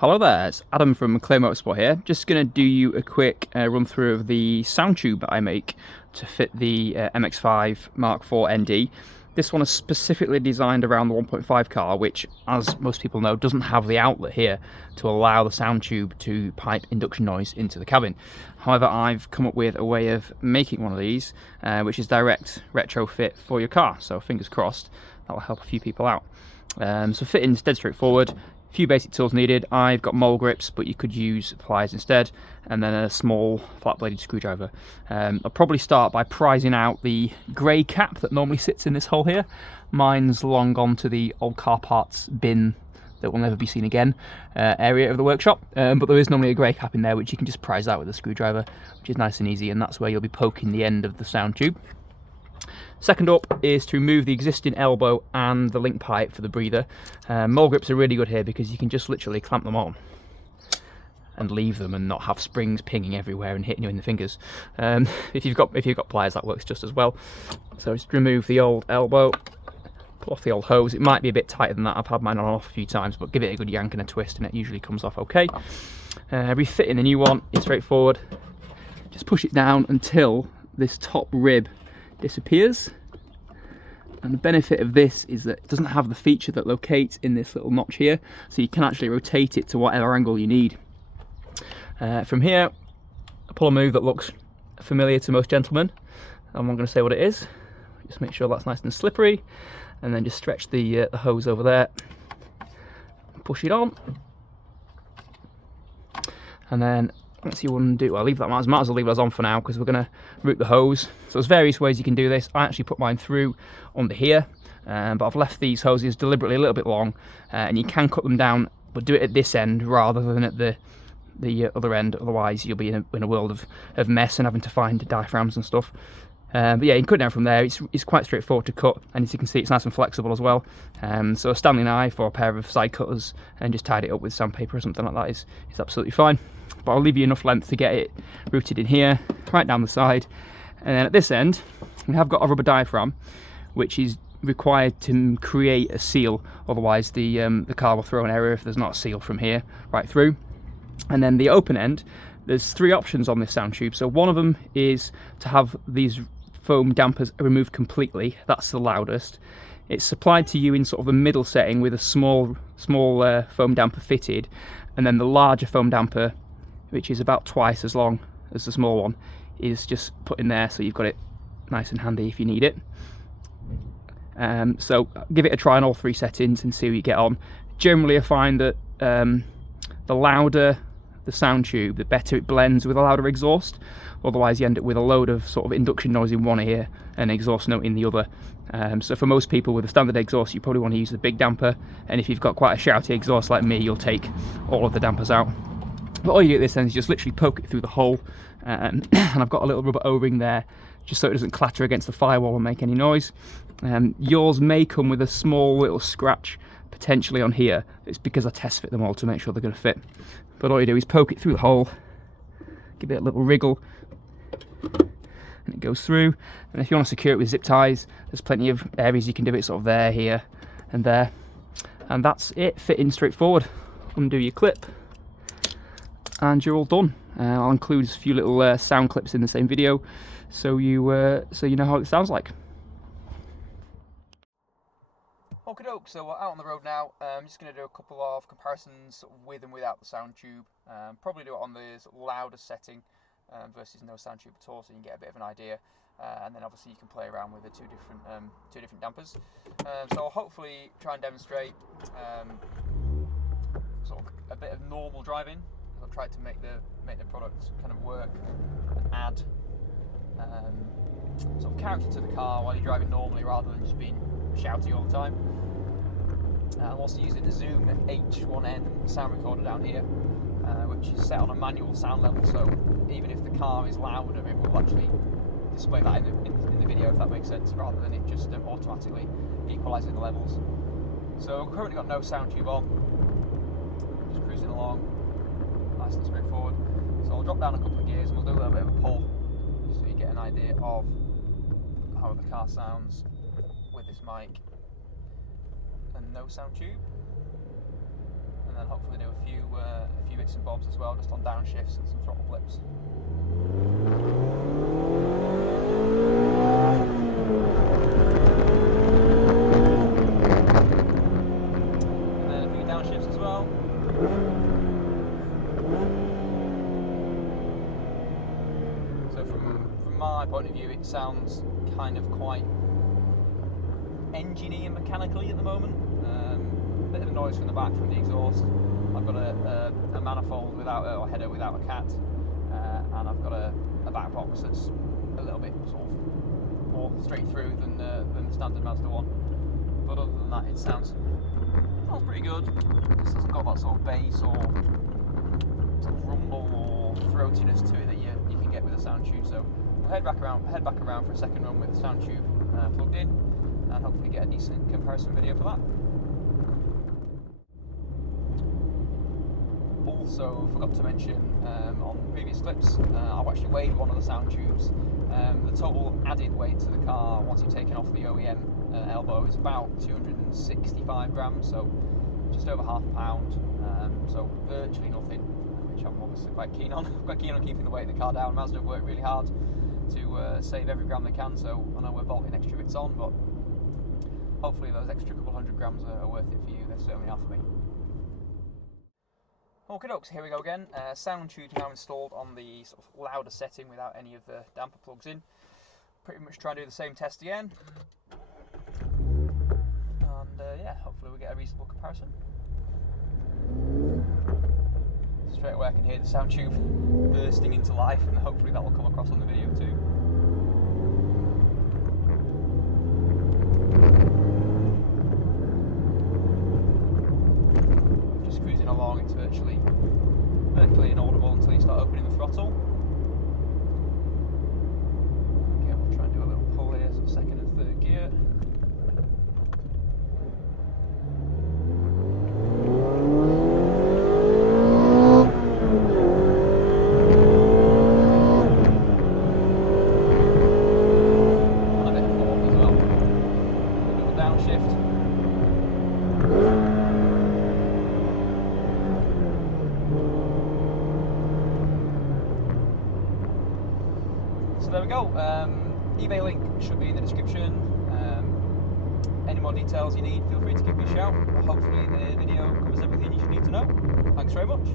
Hello there, it's Adam from CleaR Motorsport here. Just going to do you a quick run through of the sound tube that I make to fit the MX-5 Mk4 ND. This one is specifically designed around the 1.5 car, which, as most people know, doesn't have the outlet here to allow the sound tube to pipe induction noise into the cabin. However, I've come up with a way of making one of these, which is direct retrofit for your car, so fingers crossed that will help a few people out. So fitting's dead straightforward. Few basic tools needed. I've got mole grips, but you could use pliers instead, and then a small flat-bladed screwdriver. I'll probably start by prizing out the grey cap that normally sits in this hole here. Mine's long gone to the old car parts bin that will never be seen again area of the workshop, but there is normally a grey cap in there which you can just prize out with a screwdriver, which is nice and easy, and that's where you'll be poking the end of the sound tube. Second up is to remove the existing elbow and the link pipe for the breather. Mole grips are really good here because you can just literally clamp them on and leave them and not have springs pinging everywhere and hitting you in the fingers. If you've got pliers, that works just as well. So just remove the old elbow, pull off the old hose. It might be a bit tighter than that. I've had mine on off a few times, but give it a good yank and a twist and it usually comes off okay. Refitting the new one is straightforward. Just push it down until this top rib disappears, and the benefit of this is that it doesn't have the feature that locates in this little notch here, so you can actually rotate it to whatever angle you need. From here, I pull a move that looks familiar to most gentlemen. I'm not going to say what it is, just make sure that's nice and slippery, and then just stretch the hose over there, push it on, and then let's see what I'm do. I'll leave that. Might as well leave those on for now because we're going to route the hose. So there's various ways you can do this. I actually put mine through under here, but I've left these hoses deliberately a little bit long, and you can cut them down, but do it at this end rather than at the other end. Otherwise, you'll be in a world of mess and having to find diaphragms and stuff. But yeah, you can cut it down from there. It's quite straightforward to cut, and as you can see, it's nice and flexible as well. So a Stanley knife or a pair of side cutters and just tied it up with sandpaper or something like that is absolutely fine. But I'll leave you enough length to get it routed in here, right down the side. And then at this end, we have got a rubber diaphragm, which is required to create a seal. Otherwise, the car will throw an error if there's not a seal from here right through. And then the open end, there's three options on this sound tube. So one of them is to have these foam dampers removed completely. That's the loudest. It's supplied to you in sort of the middle setting with a small foam damper fitted, and then the larger foam damper, which is about twice as long as the small one, is just put in there, so you've got it nice and handy if you need it. So give it a try on all three settings and see what you get on. Generally, I find that the louder the sound tube, the better it blends with a louder exhaust. Otherwise, you end up with a load of sort of induction noise in one ear and exhaust note in the other. So for most people with a standard exhaust, you probably want to use the big damper, and if you've got quite a shouty exhaust like me, you'll take all of the dampers out. But all you do at this end is just literally poke it through the hole, and I've got a little rubber O-ring there just so it doesn't clatter against the firewall and make any noise. Yours may come with a small little scratch potentially on here. It's because I test fit them all to make sure they're going to fit. But all you do is poke it through the hole, give it a little wriggle, and it goes through. And if you want to secure it with zip ties, there's plenty of areas you can do it, sort of there, here and there. And that's it, fitting straightforward. Undo your clip and you're all done. I'll include a few little sound clips in the same video so you know how it sounds like. Okie doke, so we're out on the road now. I'm just going to do a couple of comparisons sort of with and without the sound tube. Probably do it on the sort of loudest setting versus no sound tube at all, so you can get a bit of an idea. And then obviously you can play around with the two different dampers. So I'll hopefully try and demonstrate sort of a bit of normal driving. I've tried to make the product kind of work and add sort of character to the car while you're driving normally, rather than just being shouty all the time. I'm also using the Zoom H1N sound recorder down here, which is set on a manual sound level, so even if the car is louder, it will actually display that in the video, if that makes sense, rather than it just automatically equalising the levels. So I've currently got no sound tube on, just cruising along, nice and straightforward. So I'll drop down a couple of gears and we'll do a little bit of a pull, so you get an idea of how the car sounds with this mic and no sound tube. And then hopefully do a few bits and bobs as well, just on downshifts and some throttle blips. And then a few downshifts as well. So from my point of view, it sounds kind of quite engine-y and mechanically at the moment. A bit of noise from the back from the exhaust. I've got a manifold without or header without a cat, and I've got a back box that's a little bit sort of more straight through than the standard Mazda one. But other than that, it sounds pretty good. It hasn't got that sort of bass or sort of rumble or throatiness to it that you can get with a sound tube. So we'll head back around for a second run with the sound tube plugged in, and hopefully get a decent comparison video for that. Also, forgot to mention on previous clips, I've actually weighed one of the sound tubes. The total added weight to the car once you've taken off the OEM elbow is about 265 grams, so just over half a pound. So virtually nothing, which I'm obviously quite keen on. Quite keen on keeping the weight of the car down. Mazda have worked really hard to save every gram they can, so I know we're bolting extra bits on, but hopefully those extra couple hundred grams are worth it for you. They certainly are for me. Okie dokes, here we go again. Sound tube now installed on the sort of louder setting without any of the damper plugs in. Pretty much try and do the same test again. And yeah, hopefully we get a reasonable comparison. Straight away I can hear the sound tube bursting into life, and hopefully that will come across on the video too. Cruising along, it's virtually inaudible until you start opening the throttle. Again, we'll try and do a little pull here, so second and third gear. And a bit of fourth as well. A little downshift. So there we go. eBay link should be in the description. Any more details you need, feel free to give me a shout. Hopefully the video covers everything you should need to know. Thanks very much.